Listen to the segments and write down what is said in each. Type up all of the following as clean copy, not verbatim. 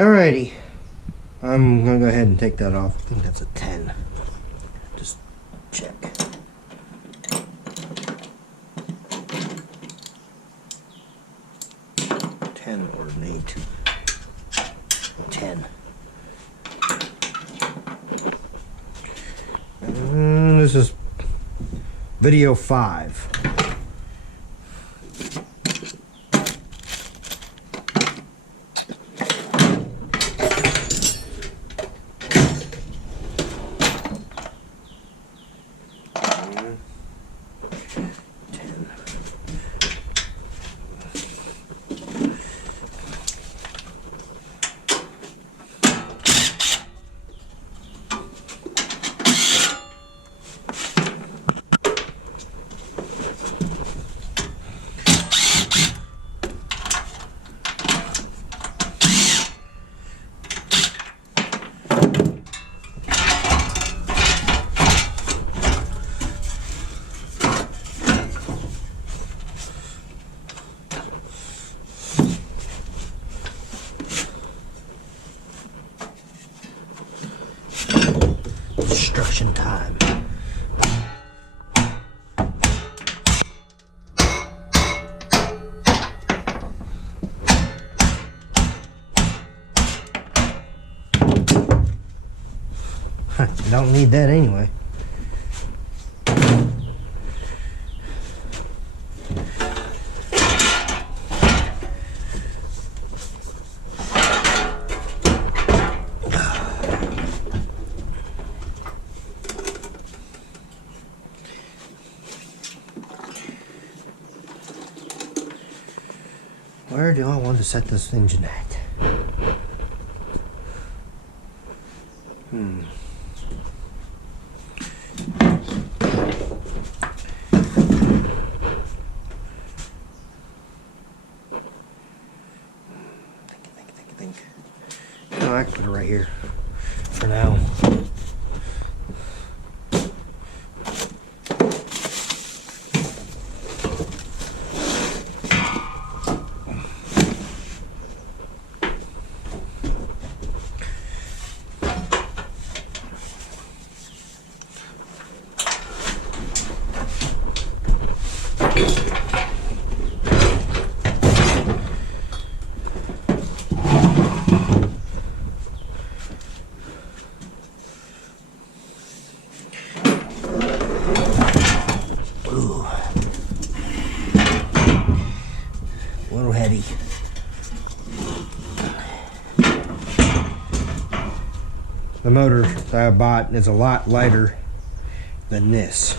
Alrighty, I'm gonna go ahead and take that off. I think that's a 10. Just check. Or an 8. 10. And this is video 5. Construction time. You don't need that anyway. Where do I want to set this engine at? Think. No, I can put it right here for now. A little heavy. The motor that I bought is a lot lighter than this.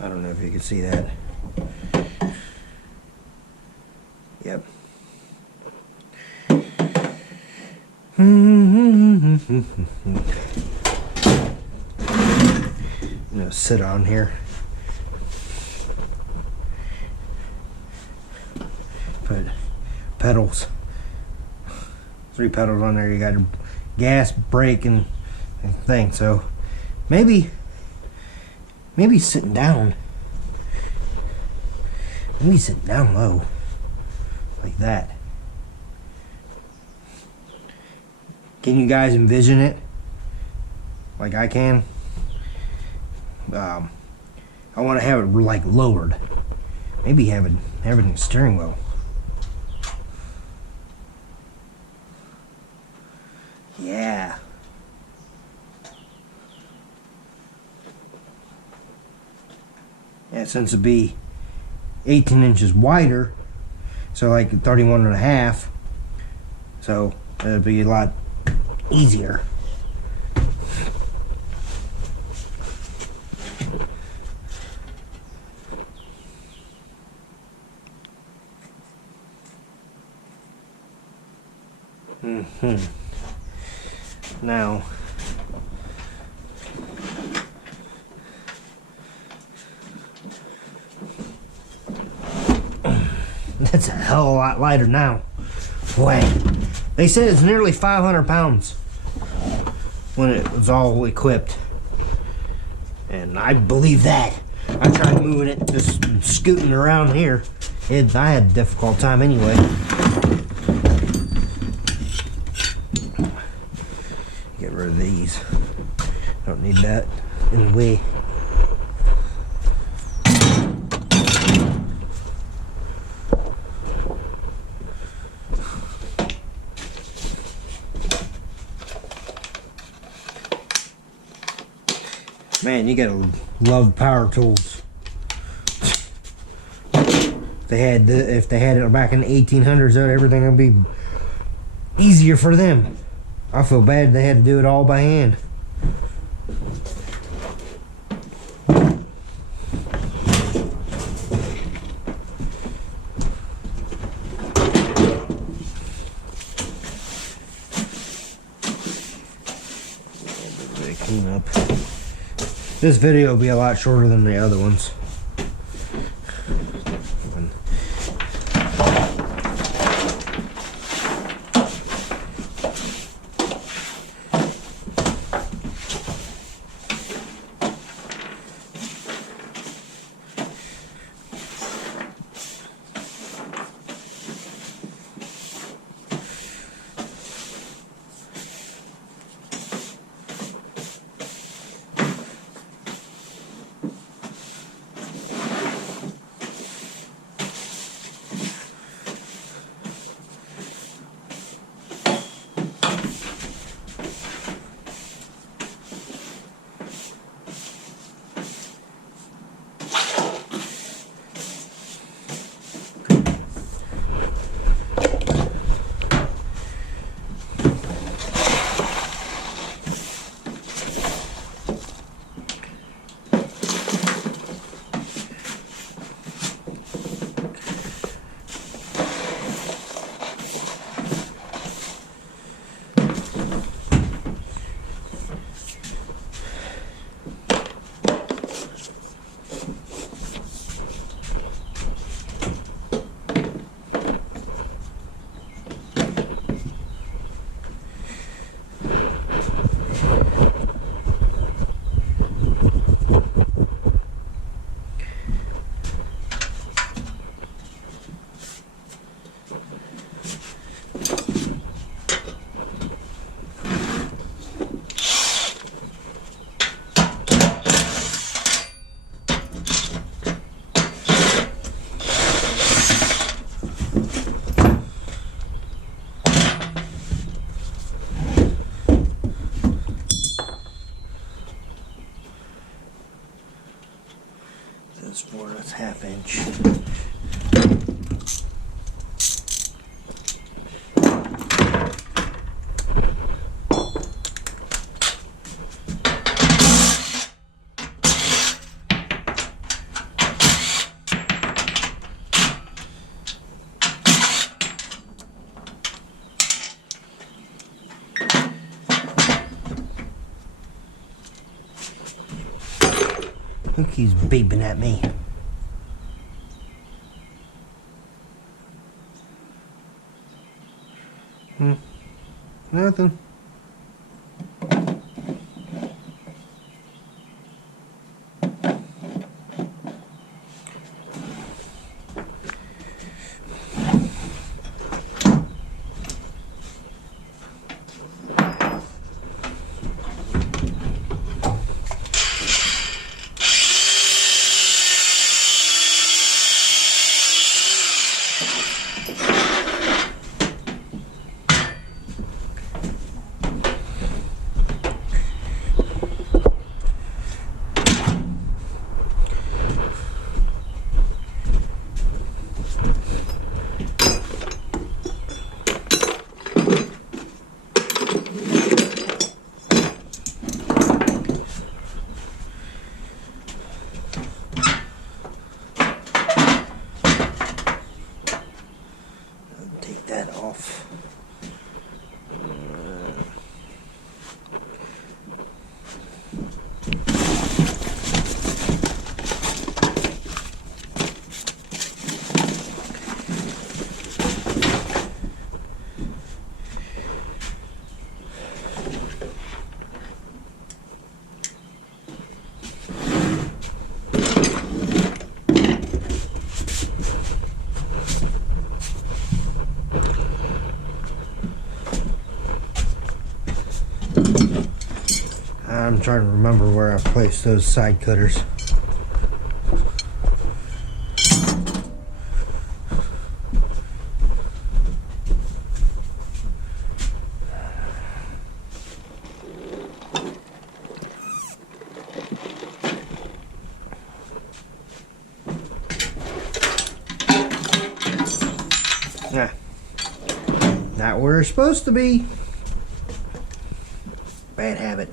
I don't know if you can see that. Yep. I'm gonna sit on here. Put pedals. 3 pedals on there. You got a gas, brake, and thing. So maybe sitting down. Maybe sitting down low. Like that. Can you guys envision it? Like I can? I want to have it like lowered. Maybe have it in the steering wheel. Yeah. Yeah, since it'd be 18 inches wider, so like 31 and a half, so it'd be a lot easier. Now that's a hell of a lot lighter now. Boy, they said it's nearly 500 pounds. when it was all equipped. And I believe that. I tried moving it, just scooting around here. I had a difficult time anyway. Get rid of these. Don't need that in the way. Man, you gotta love power tools. If they had it back in the 1800s, everything would be easier for them. I feel bad they had to do it all by hand. Clean up. This video will be a lot shorter than the other ones. This 4.5 inch. Look, he's beeping at me. Nothing. Take that off. I'm trying to remember where I placed those side cutters. Nah, not where it's supposed to be. Bad habit.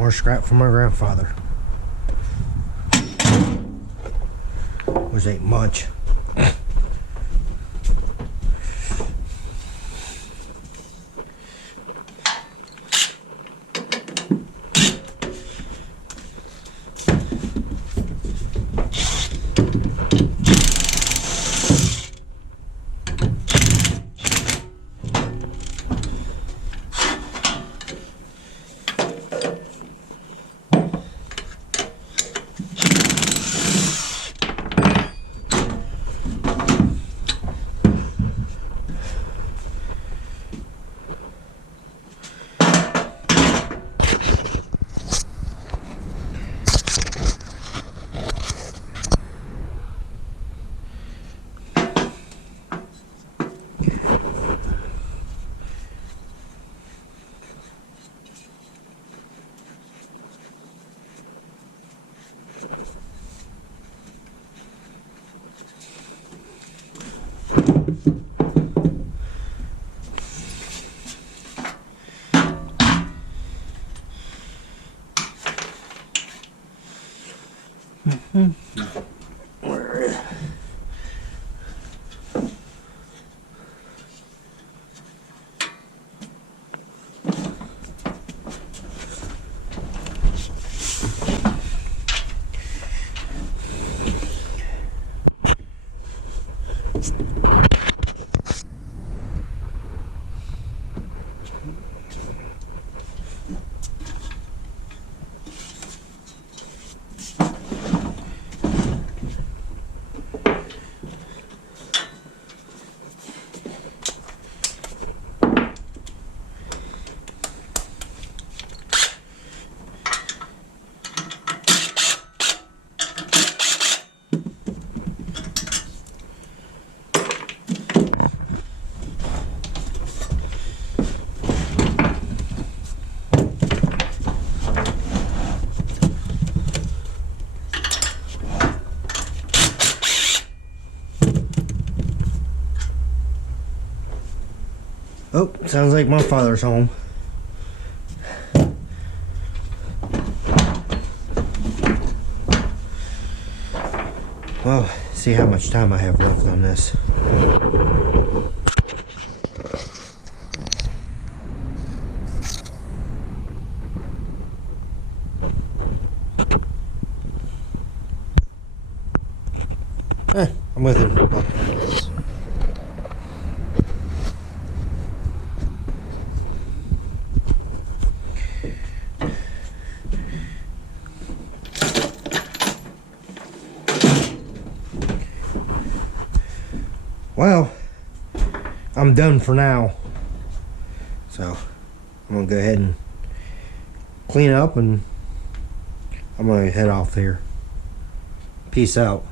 More scrap from my grandfather. Which ain't much. Oh, sounds like my father's home. Well, see how much time I have left on this. I'm within about 10 minutes. Well, I'm done for now. So, I'm going to go ahead and clean up and I'm going to head off here. Peace out.